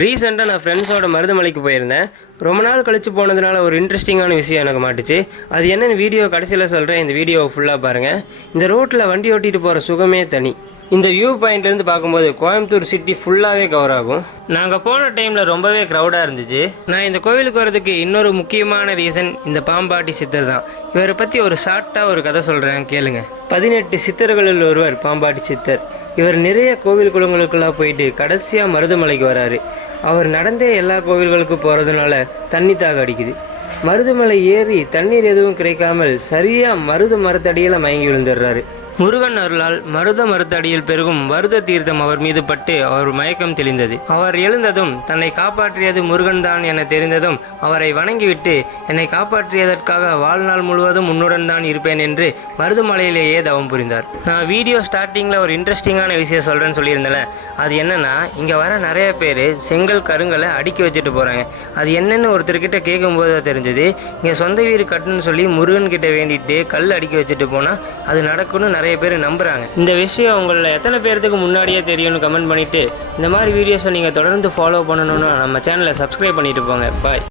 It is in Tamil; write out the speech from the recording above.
ரீசெண்டாக நான் ஃப்ரெண்ட்ஸோட மருதமலைக்கு போயிருந்தேன். ரொம்ப நாள் கழித்து போனதுனால ஒரு இன்ட்ரெஸ்டிங்கான விஷயம் எனக்கு மாட்டுச்சு. அது என்னென்னு வீடியோ கடைசியில் சொல்கிறேன். இந்த வீடியோவை ஃபுல்லாக பாருங்கள். இந்த ரோட்டில் வண்டி ஓட்டிகிட்டு போகிற சுகமே தனி. இந்த வியூ பாயிண்ட்லேருந்து பார்க்கும்போது கோயம்புத்தூர் சிட்டி ஃபுல்லாகவே கவர் ஆகும். நாங்கள் போன டைமில் ரொம்பவே க்ரௌடாக இருந்துச்சு. நான் இந்த கோவிலுக்கு வரதுக்கு இன்னொரு முக்கியமான ரீசன் இந்த பாம்பாட்டி சித்தர் தான். இவரை பற்றி ஒரு ஷார்ட்டாக ஒரு கதை சொல்கிறேன், கேளுங்க. 18 சித்தர்களில் ஒருவர் பாம்பாட்டி சித்தர். இவர் நிறைய கோவில் குளங்களுக்கெல்லாம் போயிட்டு கடைசியாக மருதமலைக்கு வராரு. அவர் நடந்தே எல்லா கோவில்களுக்கும் போகிறதுனால தண்ணி தாக அடிக்குது. மருதமலை ஏறி தண்ணீர் எதுவும் கிடைக்காமல் சரியாக மருதமரத்தடியில் மயங்கி விழுந்துடுறாரு. முருகன் அருளால் மருத மருத்தடியில் பெருகும் வருத தீர்த்தம் அவர் மீது பட்டு அவர் மயக்கம் தெளிந்தது. அவர் எழுந்ததும் தன்னை காப்பாற்றியது முருகன் தான் என தெரிந்ததும் அவரை வணங்கிவிட்டு என்னை காப்பாற்றியதற்காக வாழ்நாள் முழுவதும் உன்னுடன் தான் இருப்பேன் என்று மருதமலையிலேயே தவம் புரிந்தார். நான் வீடியோ ஸ்டார்டிங்கில் ஒரு இன்ட்ரெஸ்டிங்கான விஷயம் சொல்கிறேன்னு சொல்லியிருந்தேன். அது என்னன்னா, இங்கே வர நிறைய பேர் செங்கல் கருங்களை அடுக்கி வச்சுட்டு போகிறாங்க. அது என்னென்னு ஒருத்தர்கிட்ட கேட்கும்போது தெரிஞ்சது. இங்கே சொந்த வீடு கட்டுன்னு சொல்லி முருகன் கிட்ட வேண்டிட்டு கல் அடுக்கி வச்சுட்டு போனால் அது நடக்கும்னு நிறைய பேர் நம்புறாங்க. இந்த விஷயம் உங்களில் எத்தனை பேருக்கு முன்னாடியே தெரியும்னு கமெண்ட் பண்ணிட்டு இந்த மாதிரி வீடியோஸை நீங்கள் தொடர்ந்து ஃபாலோ பண்ணணும்னா நம்ம சேனலை சப்ஸ்கிரைப் பண்ணிட்டு போங்க. பாய்.